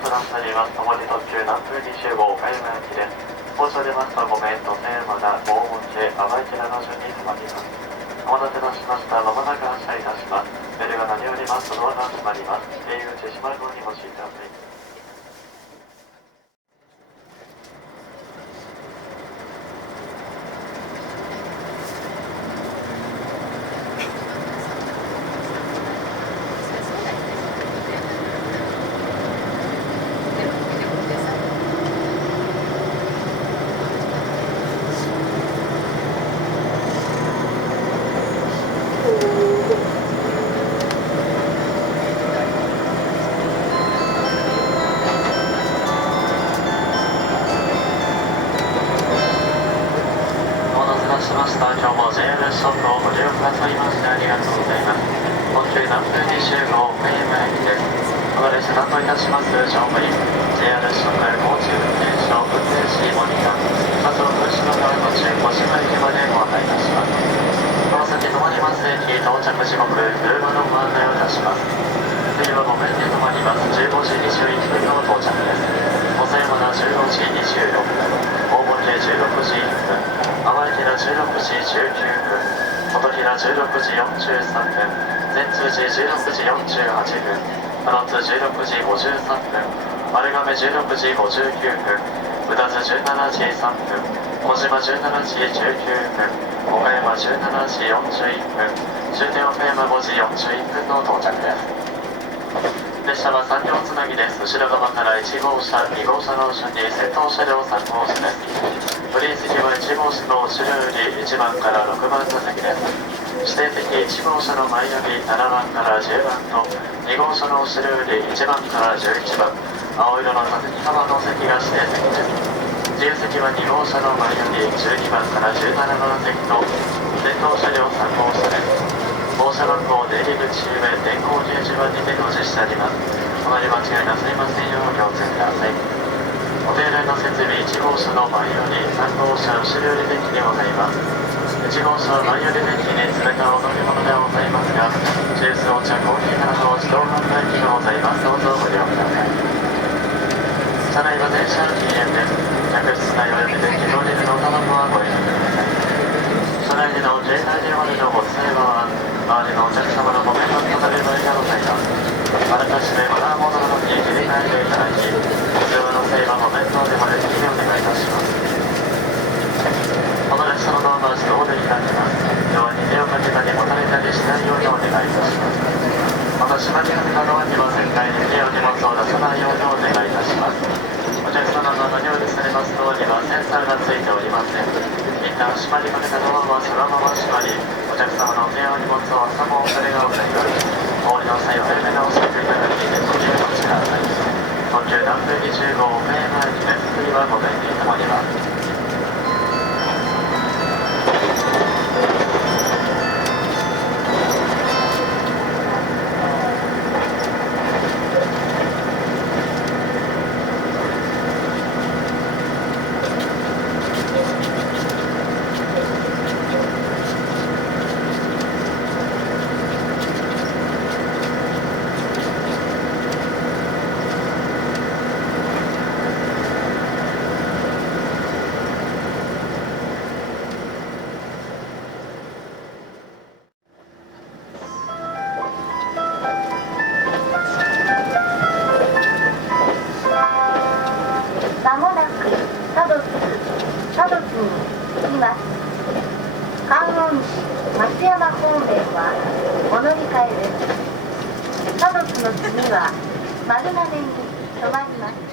となっております。上り特急南風25岡山行きです。放送出ますと5名と千山田、大門家、淡池田の順に停まります。お待たせしました。まもなく発車いたします。ベルが鳴り降りますとドアが閉まります。出入り口閉まるのにご注意ください。今日も JR ショップをご利用くださいましてありがとうございます。本急南風25岡山駅です。この列車担当いたします乗務員 JR ショップ交通運転所運転士モニターまずは風刺の川途中小島駅までご案内いたします。この先止まります駅到着時刻車のご案内をいたします。次は5面で止まります15時21分の到着です。小山田16時26分大森で16時1分淡池田16時19分琴平16時43分善通寺16時48分唐津16時53分丸亀16時59分宇多津17時3分小島17時19分岡山17時41分終点岡山5時41分の到着です。列車は3両つなぎです。後ろ側から1号車、2号車の順に先頭車両3号車です。グリーン席は1号車の後ろより1番から6番座席です。指定席1号車の前より7番から10番と2号車の後ろより1番から11番青色の座席側の席が指定席です。自由席は2号車の前より12番から17番席と先頭車両3号車です。号車番号出入り口上電光掲示板にて表示してあります。隣間違いなさいませんようご注意ください。お手洗いの設備1号車の前より3号車後ろよりデッキにございます。1号車前よりデッキに冷たいお飲み物でございますがジュースお茶コーヒーなどの自動販売機がございます。どうぞご利用ください。車内は電車禁煙です。客室内およびデッキ上にいるおタバコはご遠慮ください。車内での携帯電話でのご通話は周りのお客様のご迷惑となる場合がございます。あらかじめマナーモードなどに切り替えていただき、通話の際はご面倒でもレッキでお願いいたします。この列車のドアは自動で開きます。ドアに手をかけたり持たれたりしないようにお願いいたします。また閉まりかけたドアには絶対に手や荷物を出さないようにお願いいたします。お客様が何よりされますドアにはセンサーがついておりません。一旦閉まりかけたドアはそのまま閉まり、お客様のお手や荷物を挟む恐れがございます。お降りの際は早めのお支度いただき、ご利用お待ちください。特急南風25岡山駅です。次は5面に停まります。観音市松山方面はお乗り換えです。佐渡津の次は丸亀に停まります。